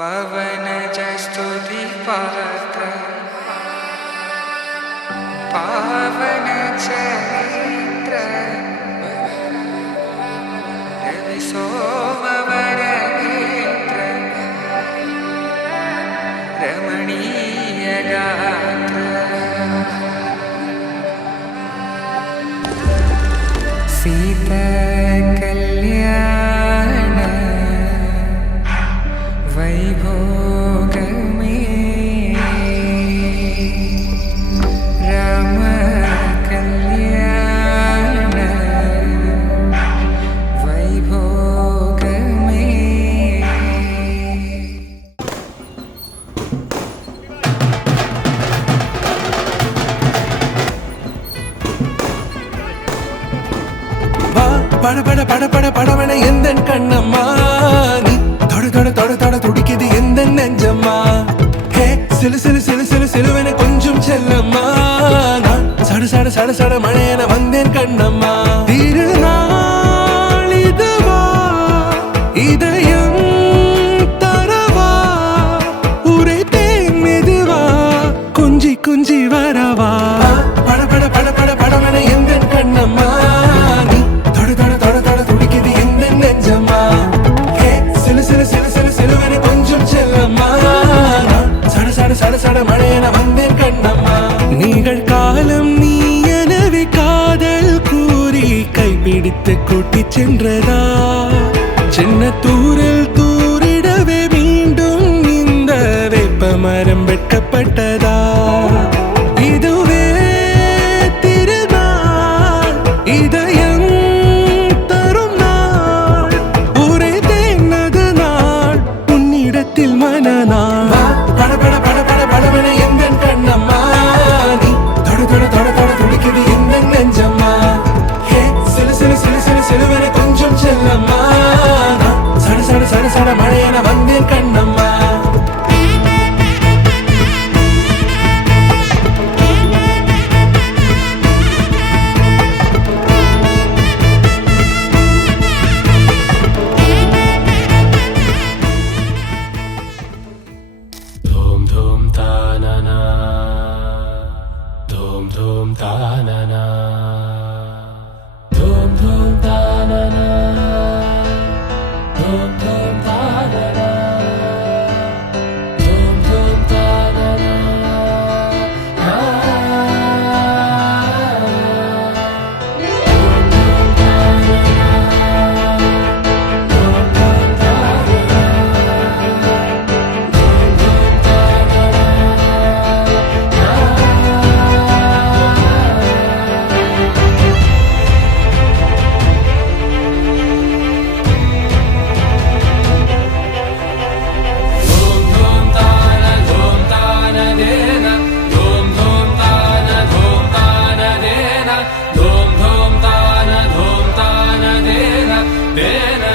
पवनज स्तुति पात्र पावन चरित्र रवि सोमवर नेत्र रमणीय गात्र सीता कल्याण वैभोग में राम कल्याण वैभोग में। பட பட பட பட படவன எந்தன் கண்ணம்மா நீ தொட தொட தொட தொட துடிக்குது எந்த நெஞ்சம்மா ஹே சிலு சிலு சிலு சிலு சிலுவன கொஞ்சம் செல்லம்மா நான் சட சட சட சட மழையன வந்தேன் கண்ணம்மா திருநாள் இதுவா இதயம் தரவா உரைத்தேன் மெதுவா குஞ்சி குஞ்சி வரவா பட பட பட பட படவன எந்தன் கண்ணம்மா காலம் நீ எனவே காதல் கூறி கைப்பிடித்து கூட்டிச் சென்றதா சின்ன தூரில் தூரிடவே மீண்டும் இந்த வேப்ப மரம் வெட்கப்பட்டதா இதுவே திருநாள் இதயம் தரும் நாள் ஒரே தேனது நாள் உன்னிடத்தில் மனநாள் பட பட பட பட படவன எந்தன் கண்ணம்மா தொட தொட தொட துடிக்குது எந்த நெஞ்சம்மா ஹே சிலு சிலு சிலு சிலு சிலுவன கொஞ்சம் செல்லம்மா சட சட சட சட மழையன வந்தேன் கண்ணம்மா धूम धूम तानना धूम धूम तानना धूम धूम तानना धूम धूम तानना धूम धूम तानना Then